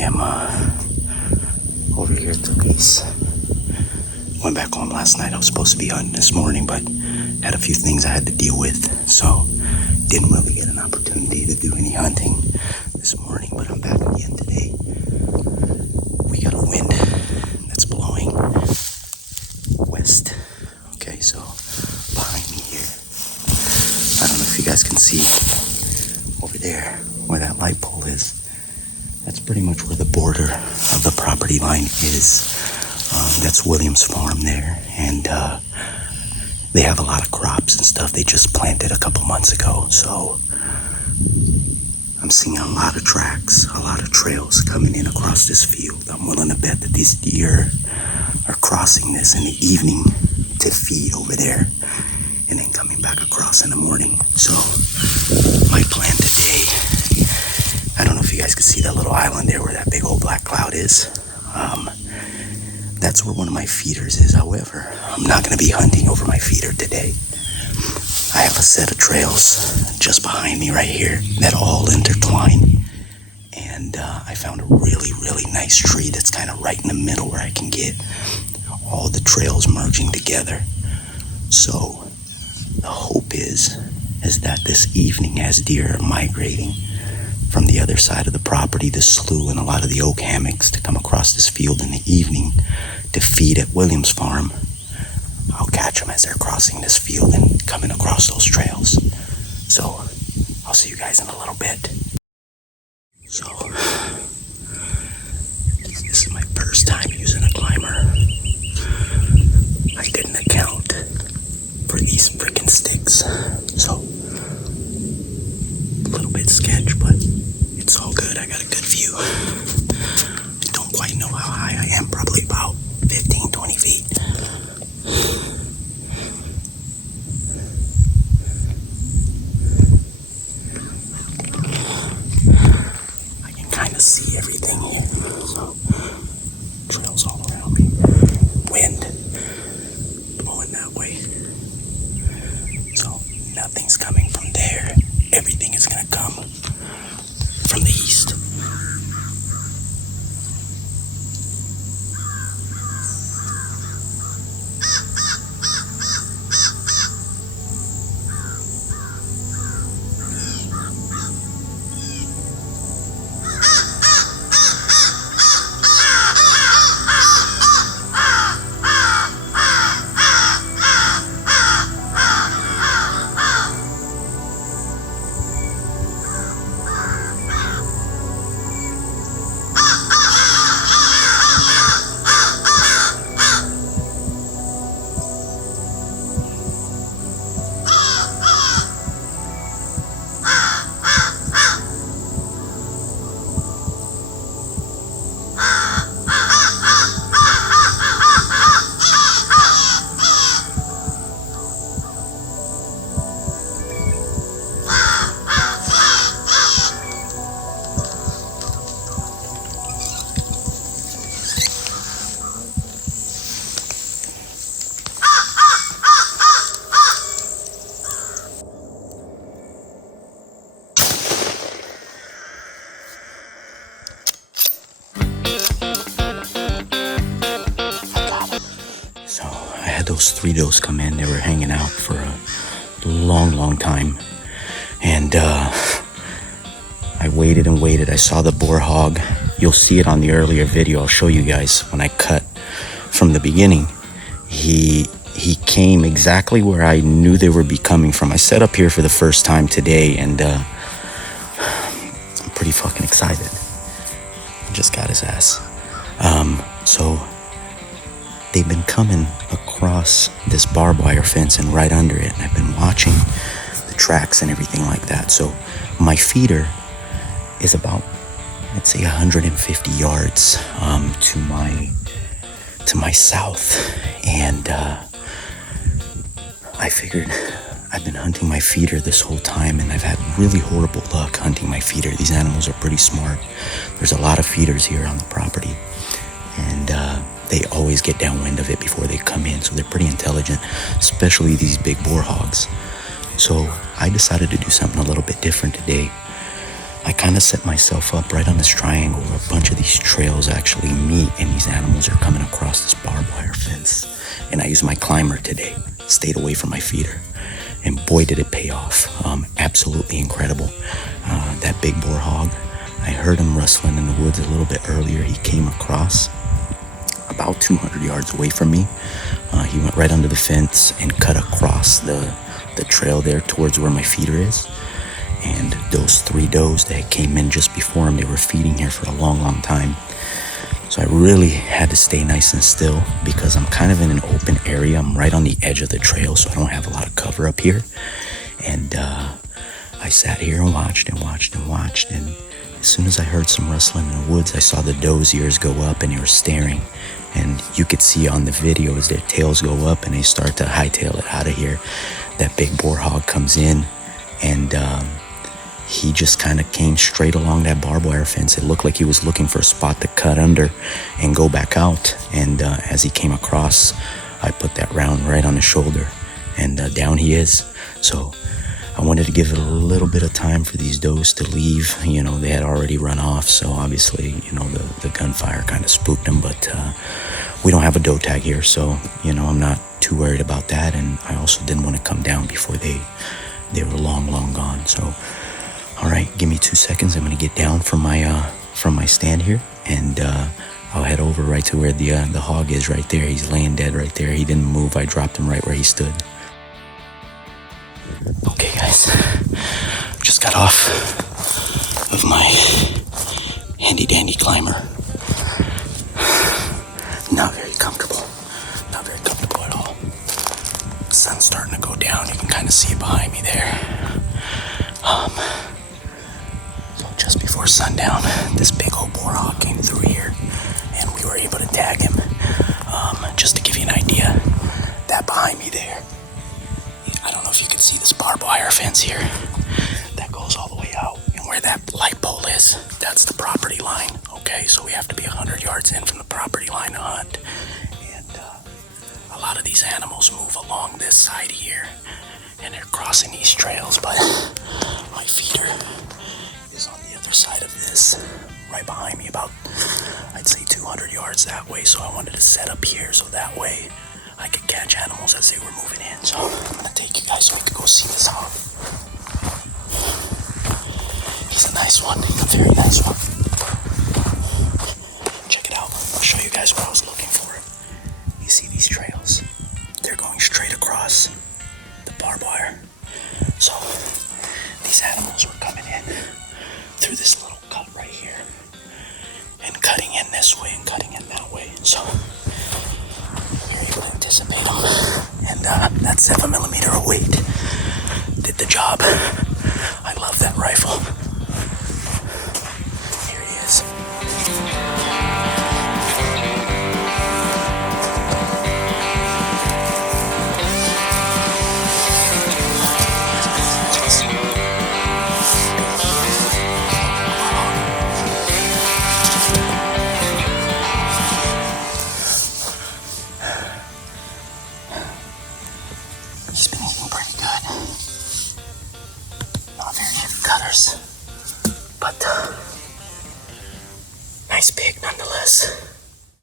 am over here at the base. Went back home last night. I was supposed to be hunting this morning, but had a few things I had to deal with, so didn't really get an opportunity to do any hunting this morning, but I'm back again today. We got a wind that's blowing west. Okay, so behind me here, I don't know if you guys can see over there where that light pole is. That's pretty much where the border of the property line is. That's Williams' farm there, and they have a lot of crops and stuff they just planted a couple months ago, so I'm seeing a lot of tracks, a lot of trails coming in across this field. I'm willing to bet that these deer are crossing this in the evening to feed over there and then coming back across in the morning. So my plan today, I don't know if you guys can see that little island there where that big old black cloud is. That's where one of my feeders is. However, I'm not going to be hunting over my feeder today. I have a set of trails just behind me right here that all intertwine. And I found a really, really nice tree that's kind of right in the middle where I can get all the trails merging together. So the hope is that this evening, as deer are migrating from the other side of the property, the slough and a lot of the oak hammocks to come across this field in the evening to feed at Williams' farm, I'll catch them as they're crossing this field and coming across those trails. So I'll see you guys in a little bit. So this is my first time using a climber. I didn't account for these freaking sticks, so a little bit sketch, but it's all good. I got a good view. I don't quite know how high I am, probably about 15, 20 feet. I can kind of see everything here. So, trails all around me. Wind blowing that way. So, nothing's coming from there. Everything is going to come from the east. Those 3 does come in. They were hanging out for a long time, and I waited and waited. I saw the boar hog. You'll see it on the earlier video. I'll show you guys when I cut from the beginning. He came exactly where I knew they would be coming from. I set up here for the first time today, and I'm pretty fucking excited. I just got his ass. So they've been coming across this barbed wire fence and right under it, and I've been watching the tracks and everything like that. So my feeder is about, I'd say, 150 yards to my south, and I figured I've been hunting my feeder this whole time, and I've had really horrible luck hunting my feeder. These animals are pretty smart. There's a lot of feeders here on the property, and they always get downwind of it before they come in, so they're pretty intelligent, especially these big boar hogs. So I decided to do something a little bit different today. I kind of set myself up right on this triangle where a bunch of these trails actually meet, and these animals are coming across this barbed wire fence. And I used my climber today, stayed away from my feeder, and boy did it pay off. Absolutely incredible. That big boar hog, I heard him rustling in the woods a little bit earlier. He came across about 200 yards away from me. He went right under the fence and cut across the trail there towards where my feeder is. And those 3 does that came in just before him, they were feeding here for a long time. So I really had to stay nice and still because I'm kind of in an open area. I'm right on the edge of the trail, so I don't have a lot of cover up here. And I sat here and watched. And as soon as I heard some rustling in the woods, I saw the does' ears go up and they were staring. And you could see on the video as their tails go up and they start to hightail it out of here. That big boar hog comes in, and he just kind of came straight along that barbed wire fence. It looked like he was looking for a spot to cut under and go back out. And as he came across, I put that round right on his shoulder, and down he is. So I wanted to give it a little bit of time for these does to leave. You know, they had already run off, so obviously, you know, the gunfire kind of spooked them. But we don't have a doe tag here, so, you know, I'm not too worried about that. And I also didn't want to come down before they were long gone. So, all right, give me 2 seconds. I'm going to get down from my stand here, and I'll head over right to where the hog is right there. He's laying dead right there. He didn't move. I dropped him right where he stood. Okay, guys, just got off of my handy dandy climber. Not very comfortable at all. The sun's starting to go down. You can kind of see it behind me there. So just before sundown, this big old boar hog came through here, and we were able to tag him. Just to give you an idea, that behind me there, I don't know if you can see this barbed wire fence here. That goes all the way out. And where that light pole is, that's the property line. Okay, so we have to be 100 yards in from the property line to hunt. And a lot of these animals move along this side here, and they're crossing these trails. But my feeder is on the other side of this, right behind me, about, I'd say 200 yards that way. So I wanted to set up here so that way I could catch animals as they were moving in. So I'm gonna take you guys so we could go see this hog. He's a nice one, a very nice one. Check it out. I'll show you guys what I was looking for. You see these trails? They're going straight across the barbed wire. So these animals were coming in through this little cut right here and cutting in this way and cutting in that way. So able to anticipate them, and that 7mm weight did the job. I love that rifle. Here he is. He's been eating pretty good. Not very heavy cutters, but nice pig nonetheless.